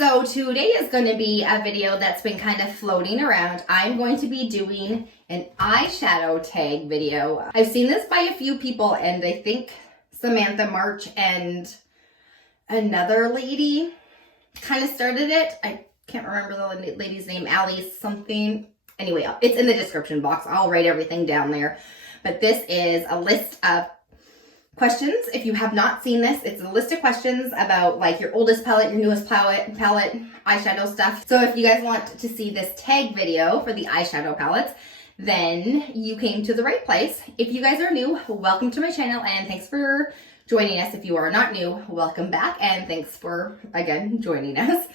So today is going to be a video that's been kind of floating around. I'm going to be doing an eyeshadow tag video. I've seen this by a few people, and I think Samantha March and another lady kind of started it. I can't remember the lady's name, Allie something. Anyway, it's in the description box. I'll write everything down there. But this is a list of questions. If you have not seen this, it's a list of questions about like your oldest palette, your newest palette, eyeshadow stuff. So if you guys want to see this tag video for the eyeshadow palettes, then you came to the right place. If you guys are new, welcome to my channel and thanks for joining us. If you are not new, welcome back and thanks for, again, joining us.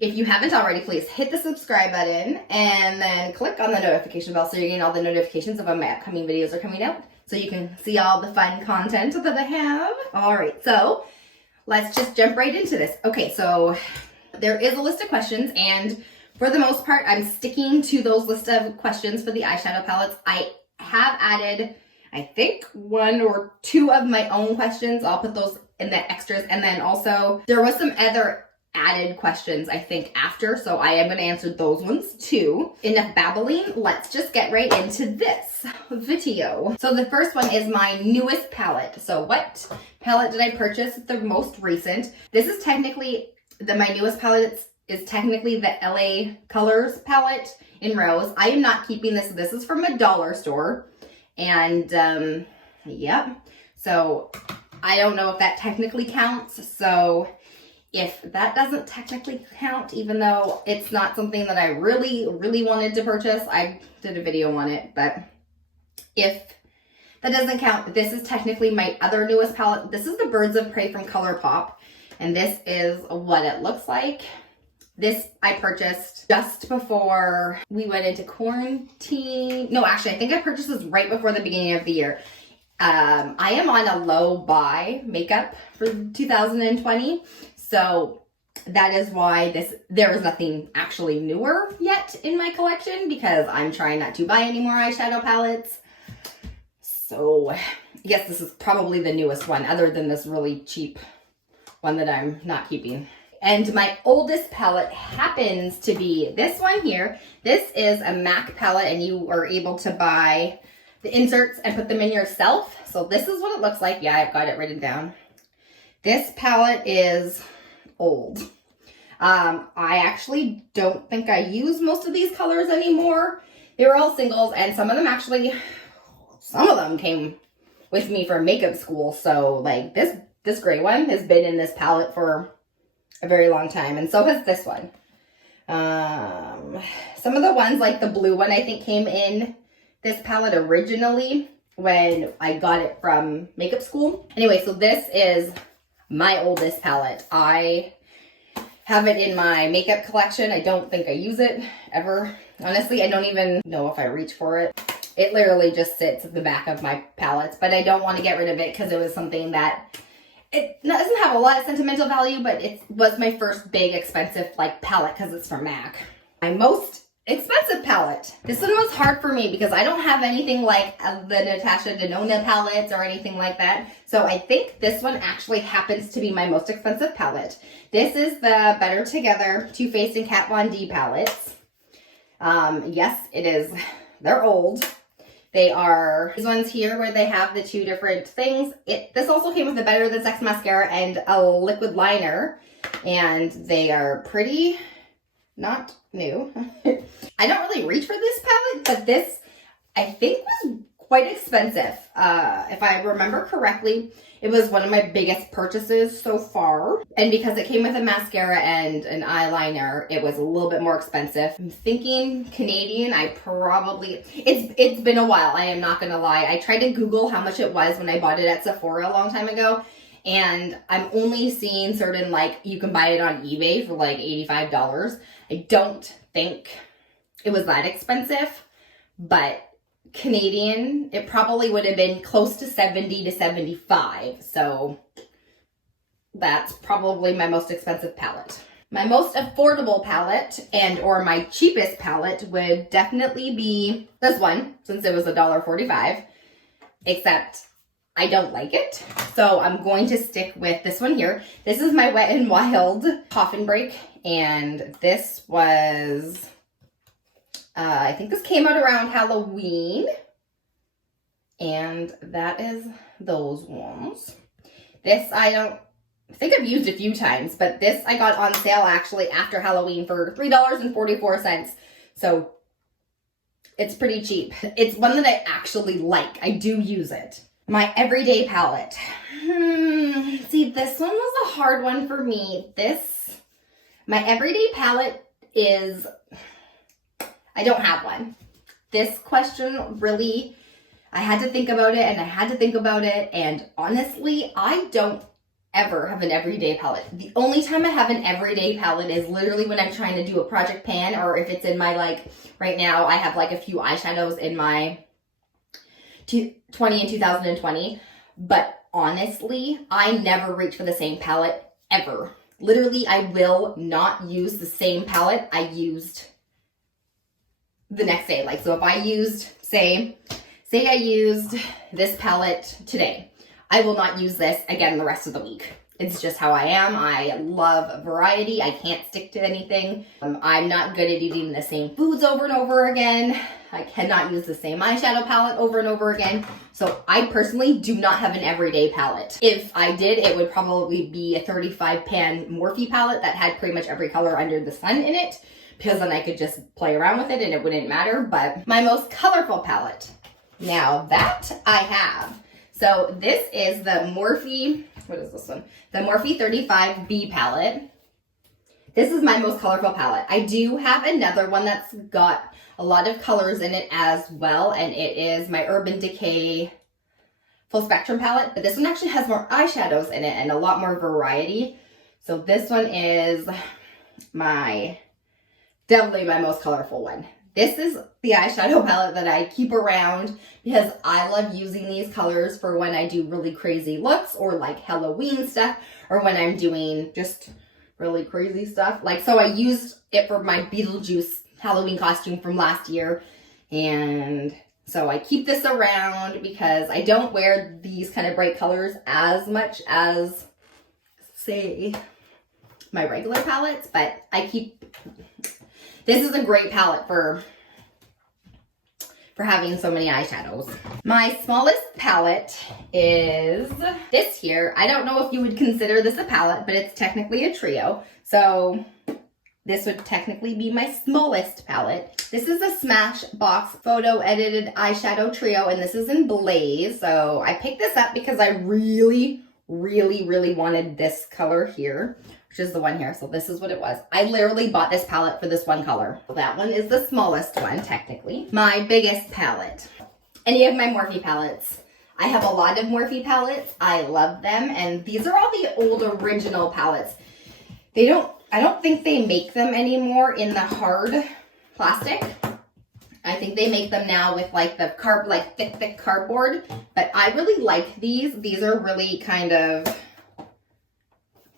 If you haven't already, please hit the subscribe button and then click on the notification bell so you're getting all the notifications of when my upcoming videos are coming out, so you can see all the fun content that I have. All right, so let's just jump right into this. Okay, so there is a list of questions, and for the most part, I'm sticking to those list of questions for the eyeshadow palettes. I have added, I think, 1 or 2 of my own questions. I'll put those in the extras, and then also there was some other added questions, I think, after, so I am going to answer those ones too. Enough babbling, let's just get right into this video. So the first one is my newest palette. So what palette did I purchase? The most recent. This is technically, my newest palette is technically the LA Colors palette in Rose. I am not keeping this. This is from a dollar store. And yeah, so I don't know if that technically counts. So if that doesn't technically count, even though it's not something that I really wanted to purchase, I did a video on it, but if that doesn't count, this is technically my other newest palette. This is the Birds of Prey from ColourPop, and this is what it looks like. This I purchased just before we went into quarantine. No, actually, I think I purchased this right before the beginning of the year. I am on a low buy makeup for 2020. So that is why there is nothing actually newer yet in my collection, because I'm trying not to buy any more eyeshadow palettes. So yes, this is probably the newest one, other than this really cheap one that I'm not keeping. And my oldest palette happens to be this one here. This is a MAC palette, and you are able to buy the inserts and put them in yourself. So this is what it looks like. Yeah, I've got it written down. This palette is old. I actually don't think I use most of these colors anymore. They were all singles, and some of them came with me from makeup school. So like this gray one has been in this palette for a very long time, and so has this one. Some of the ones, like the blue one, I think came in this palette originally when I got it from makeup school. Anyway, so this is my oldest palette. I have it in my makeup collection. I don't think I use it ever. Honestly, I don't even know if I reach for it. It literally just sits at the back of my palettes, but I don't want to get rid of it because it was something that, it doesn't have a lot of sentimental value, but it was my first big expensive like palette because it's from MAC. My most expensive palette. This one was hard for me because I don't have anything like the Natasha Denona palettes or anything like that. So I think this one actually happens to be my most expensive palette. This is the Better Together Too Faced and Kat Von D palettes. Yes, it is. They're old. They are these ones here where they have the 2 different things. This also came with the Better Than Sex mascara and a liquid liner, and they are pretty not new. I don't really reach for this palette, but this I think was quite expensive. If I remember correctly, it was one of my biggest purchases so far. And because it came with a mascara and an eyeliner, it was a little bit more expensive. I'm thinking Canadian. It's been a while, I am not gonna lie. I tried to Google how much it was when I bought it at Sephora a long time ago, and I'm only seeing certain, like, you can buy it on eBay for like $85. I don't think it was that expensive, but Canadian, it probably would have been close to 70 to 75. So that's probably my most expensive palette. My most affordable palette or my cheapest palette would definitely be this one, since it was $1.45. Except I don't like it. So I'm going to stick with this one here. This is my Wet n Wild Coffin Break. And this was, I think this came out around Halloween. And that is those ones. This I think I've used a few times, but this I got on sale actually after Halloween for $3.44. So it's pretty cheap. It's one that I actually like. I do use it. My everyday palette. See, this one was a hard one for me. My everyday palette is, I don't have one. This question really, I had to think about it and I had to think about it. And honestly, I don't ever have an everyday palette. The only time I have an everyday palette is literally when I'm trying to do a project pan, or if it's in my, like, right now I have like a few eyeshadows in my 20 and 2020. But honestly, I never reach for the same palette ever. Literally, I will not use the same palette I used the next day. Like, so if I used, say I used this palette today, I will not use this again the rest of the week. It's just how I am. I love variety. I can't stick to anything. I'm not good at eating the same foods over and over again. I cannot use the same eyeshadow palette over and over again. So I personally do not have an everyday palette. If I did, it would probably be a 35 pan Morphe palette that had pretty much every color under the sun in it, because then I could just play around with it and it wouldn't matter. But my most colorful palette, now that I have. So this is the Morphe, what is this one? The Morphe 35B palette. This is my most colorful palette. I do have another one that's got a lot of colors in it as well, and it is my Urban Decay Full Spectrum palette, but this one actually has more eyeshadows in it and a lot more variety. So this one is definitely my most colorful one. This is the eyeshadow palette that I keep around because I love using these colors for when I do really crazy looks or like Halloween stuff, or when I'm doing just really crazy stuff. Like, so I used it for my Beetlejuice Halloween costume from last year. And so I keep this around because I don't wear these kind of bright colors as much as, say, my regular palettes, but this is a great palette for having so many eyeshadows. My smallest palette is this here. I don't know if you would consider this a palette, but it's technically a trio. So this would technically be my smallest palette. This is a Smashbox photo edited eyeshadow trio, and this is in Blaze. So I picked this up because I really, really, really wanted this color here, which is the one here. So this is what it was. I literally bought this palette for this one color. That one is the smallest one, technically. My biggest palette. Any of my Morphe palettes. I have a lot of Morphe palettes. I love them. And these are all the old original palettes. I don't think they make them anymore in the hard plastic. I think they make them now with like the thick cardboard. But I really like these. These are really kind of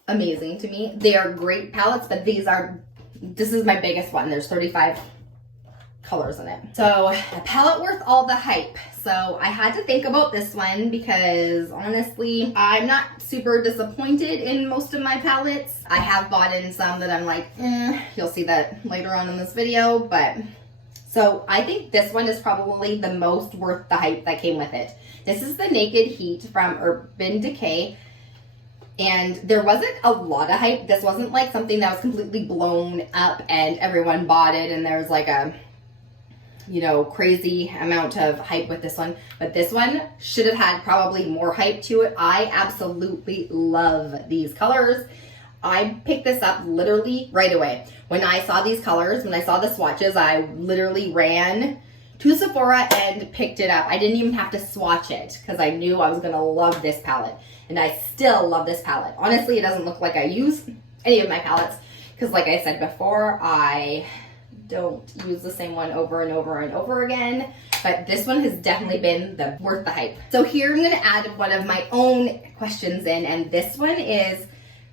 amazing to me. They are great palettes, but this is my biggest one. There's 35 colors in it. So a palette worth all the hype. So I had to think about this one because honestly, I'm not super disappointed in most of my palettes. I have bought in some that I'm like, you'll see that later on in this video, but so I think this one is probably the most worth the hype that came with it. This is the Naked Heat from Urban Decay. And there wasn't a lot of hype. This wasn't like something that was completely blown up and everyone bought it and there's like a, crazy amount of hype with this one. But this one should have had probably more hype to it. I absolutely love these colors. I picked this up literally right away. When I saw these colors, when I saw the swatches, I literally ran to Sephora and picked it up. I didn't even have to swatch it because I knew I was going to love this palette. And I still love this palette. Honestly, it doesn't look like I use any of my palettes because like I said before, I don't use the same one over and over and over again. But this one has definitely been worth the hype. So here I'm going to add one of my own questions in. And this one is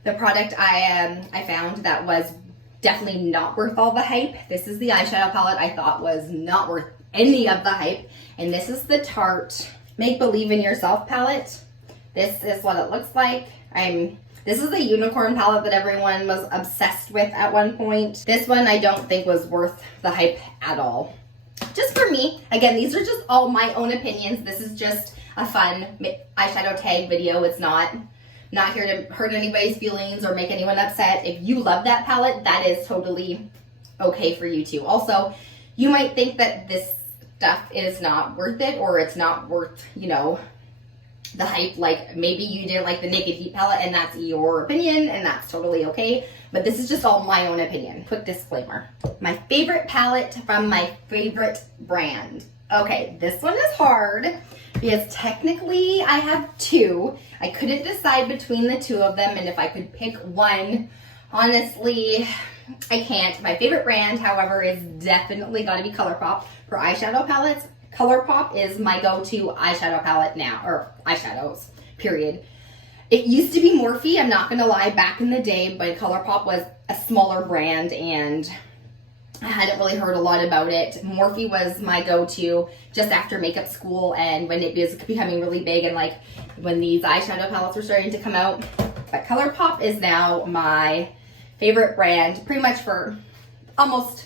the product I found that was definitely not worth all the hype. This is the eyeshadow palette I thought was not worth any of the hype. And this is the Tarte Make Believe in Yourself palette. This is what it looks like. This is the unicorn palette that everyone was obsessed with at one point. This one I don't think was worth the hype at all. Just for me. Again, these are just all my own opinions. This is just a fun eyeshadow tag video. It's not here to hurt anybody's feelings or make anyone upset. If you love that palette, that is totally okay for you too. Also, you might think that this stuff is not worth it, or it's not worth, you know, the hype. Like maybe you didn't like the Naked Heat palette and that's your opinion, and that's totally okay. But this is just all my own opinion. Quick disclaimer. My favorite palette from my favorite brand. Okay, this one is hard because technically I have two. I couldn't decide between the two of them, and if I could pick one, honestly, I can't. My favorite brand, however, is definitely gotta be ColourPop for eyeshadow palettes. ColourPop is my go-to eyeshadow palette now, or eyeshadows, period. It used to be Morphe, I'm not gonna lie, back in the day, but ColourPop was a smaller brand and I hadn't really heard a lot about it. Morphe was my go-to just after makeup school and when it was becoming really big and like when these eyeshadow palettes were starting to come out. But ColourPop is now my favorite brand pretty much for almost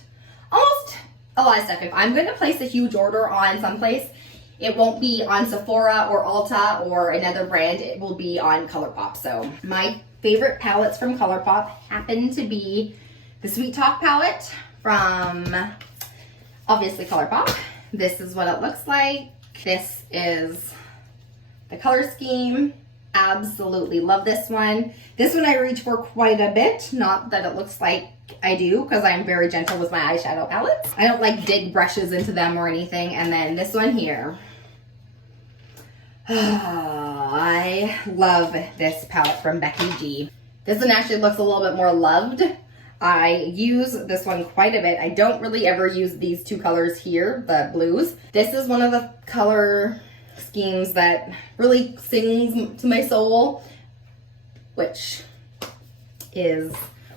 a lot of stuff. If I'm gonna place a huge order on someplace, it won't be on Sephora or Ulta or another brand. It will be on ColourPop. So my favorite palettes from ColourPop happen to be the Sweet Talk palette from obviously ColourPop. This is what it looks like. This is the color scheme. Absolutely love this one. This one I reach for quite a bit. Not that it looks like I do, because I'm very gentle with my eyeshadow palettes. I don't like dig brushes into them or anything. And then this one here. I love this palette from Becky G. This one actually looks a little bit more loved. I use this one quite a bit. I don't really ever use these two colors here, the blues. This is one of the color schemes that really sings to my soul, which is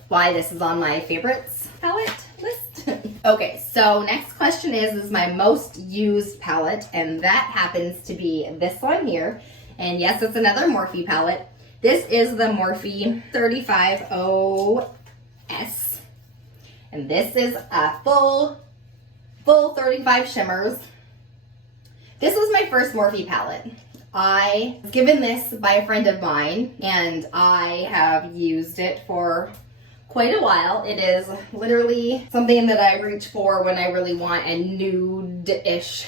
why this is on my favorites palette list. Okay, so next question is my most used palette, and that happens to be this one here. And yes, it's another Morphe palette. This is the Morphe 35OS. And this is a full 35 shimmers. This was my first Morphe palette. I was given this by a friend of mine, and I have used it for quite a while. It is literally something that I reach for when I really want a nude-ish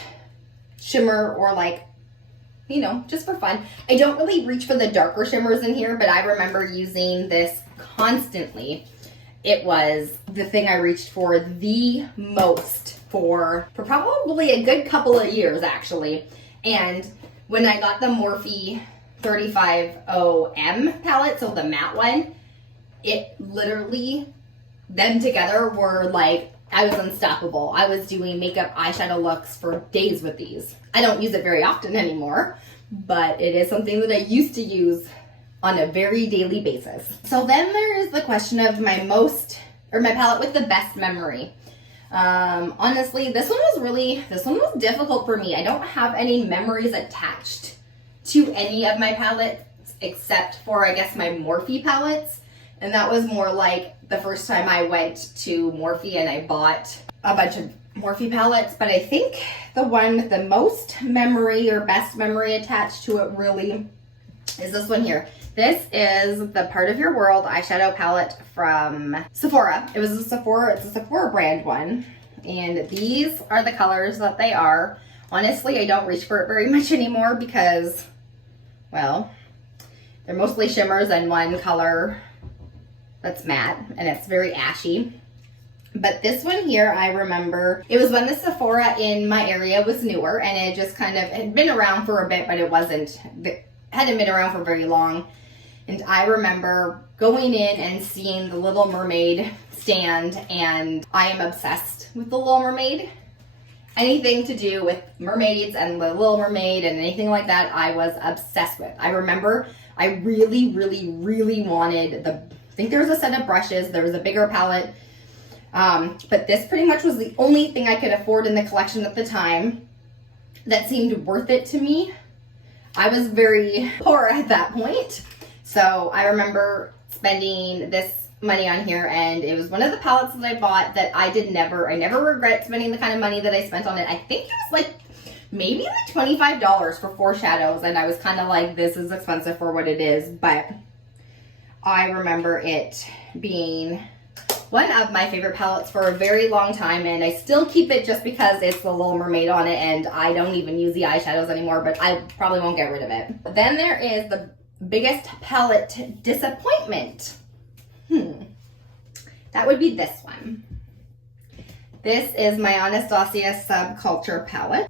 shimmer, or like, you know, just for fun. I don't really reach for the darker shimmers in here, but I remember using this constantly. It was the thing I reached for the most for probably a good couple of years, actually. And when I got the Morphe 35OM palette, so the matte one, it literally, them together were like, I was unstoppable. I was doing makeup eyeshadow looks for days with these. I don't use it very often anymore, but it is something that I used to use on a very daily basis. So then there is the question of my palette with the best memory. Honestly, this one was difficult for me. I don't have any memories attached to any of my palettes except for, I guess, my Morphe palettes. And that was more like the first time I went to Morphe and I bought a bunch of Morphe palettes. But I think the one with the most memory or best memory attached to it really is this one here. This is the Part of Your World eyeshadow palette from Sephora. It's a Sephora brand one. And these are the colors that they are. Honestly, I don't reach for it very much anymore because, well, they're mostly shimmers and one color that's matte, and it's very ashy. But this one here, I remember, it was when the Sephora in my area was newer, and it just kind of had been around for a bit, but hadn't been around for very long. And I remember going in and seeing the Little Mermaid stand, and I am obsessed with the Little Mermaid. Anything to do with mermaids and the Little Mermaid and anything like that, I was obsessed with. I remember I really, really, really wanted I think there was a set of brushes, there was a bigger palette, but this pretty much was the only thing I could afford in the collection at the time that seemed worth it to me. I was very poor at that point. So I remember spending this money on here, and it was one of the palettes that I bought that I never regret spending the kind of money that I spent on it. I think it was like maybe like $25 for 4 shadows, and I was kind of like, this is expensive for what it is, but I remember it being one of my favorite palettes for a very long time, and I still keep it just because it's the Little Mermaid on it, and I don't even use the eyeshadows anymore, but I probably won't get rid of it. Then there is the biggest palette disappointment. That would be this one. This is my Anastasia Subculture Palette.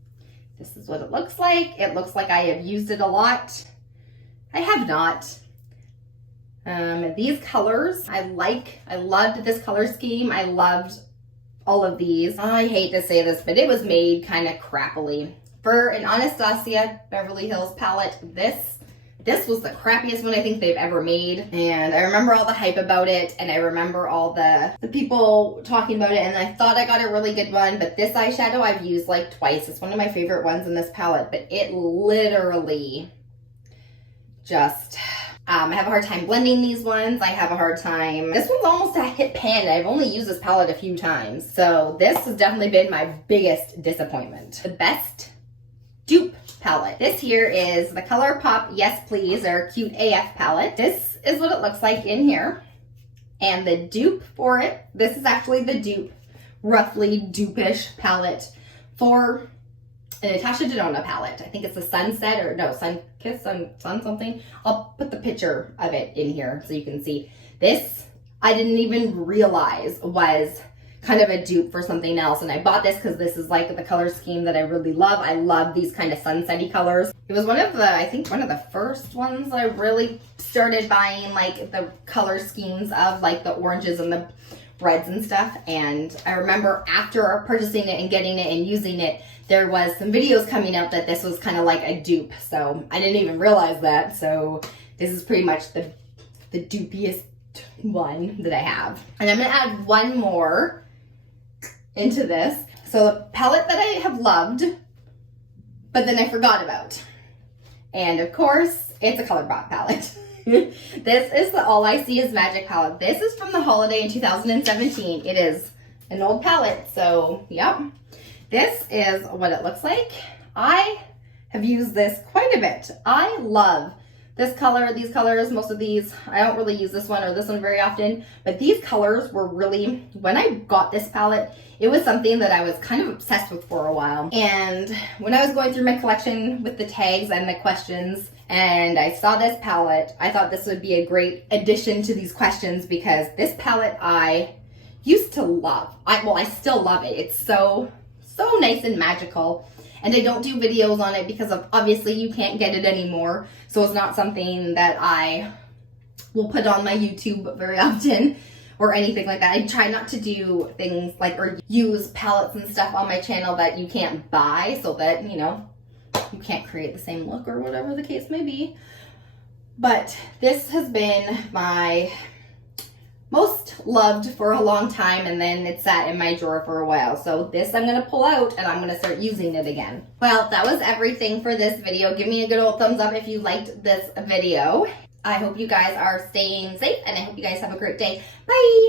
This is what it looks like. It looks like I have used it a lot. I have not. These colors, I loved this color scheme. I loved all of these. I hate to say this, but it was made kind of crappily. For an Anastasia Beverly Hills palette, this was the crappiest one I think they've ever made. And I remember all the hype about it, and I remember all the people talking about it, and I thought I got a really good one, but this eyeshadow I've used like twice. It's one of my favorite ones in this palette, but it literally just... I have a hard time blending these ones. I have a hard time. This one's almost a hit pan. I've only used this palette a few times. So this has definitely been my biggest disappointment. The best dupe palette. This here is the ColourPop Yes Please or Cute AF palette. This is what it looks like in here. And the dupe for it, this is actually the dupe, roughly dupe-ish palette for a Natasha Denona palette. I think it's the Sunset or no, Sun Kiss, Sun something. I'll put the picture of it in here so you can see. This, I didn't even realize was kind of a dupe for something else. And I bought this because this is like the color scheme that I really love. I love these kind of sunsetty colors. It was one of the, I think one of the first ones I really started buying like the color schemes of like the oranges and the reds and stuff. And I remember after purchasing it and getting it and using it, there was some videos coming out that this was kind of like a dupe. So I didn't even realize that. So this is pretty much the dupiest one that I have. And I'm gonna add one more into this. So the palette that I have loved, but then I forgot about. And of course, it's a ColourPop palette. This is the All I See Is Magic palette. This is from the holiday in 2017. It is an old palette, so yep. This is what it looks like. I have used this quite a bit. I love this color, these colors, most of these. I don't really use this one or this one very often, but these colors were really, when I got this palette, it was something that I was kind of obsessed with for a while. And when I was going through my collection with the tags and the questions, and I saw this palette, I thought this would be a great addition to these questions because this palette I used to love. I still love it. It's so nice and magical. And I don't do videos on it because of obviously you can't get it anymore. So it's not something that I will put on my YouTube very often or anything like that. I try not to do things like or use palettes and stuff on my channel that you can't buy so that, you know, you can't create the same look or whatever the case may be. But this has been my most loved for a long time, and then it sat in my drawer for a while. So this I'm going to pull out and I'm going to start using it again. Well, that was everything for this video. Give me a good old thumbs up if you liked this video. I hope you guys are staying safe and I hope you guys have a great day. Bye!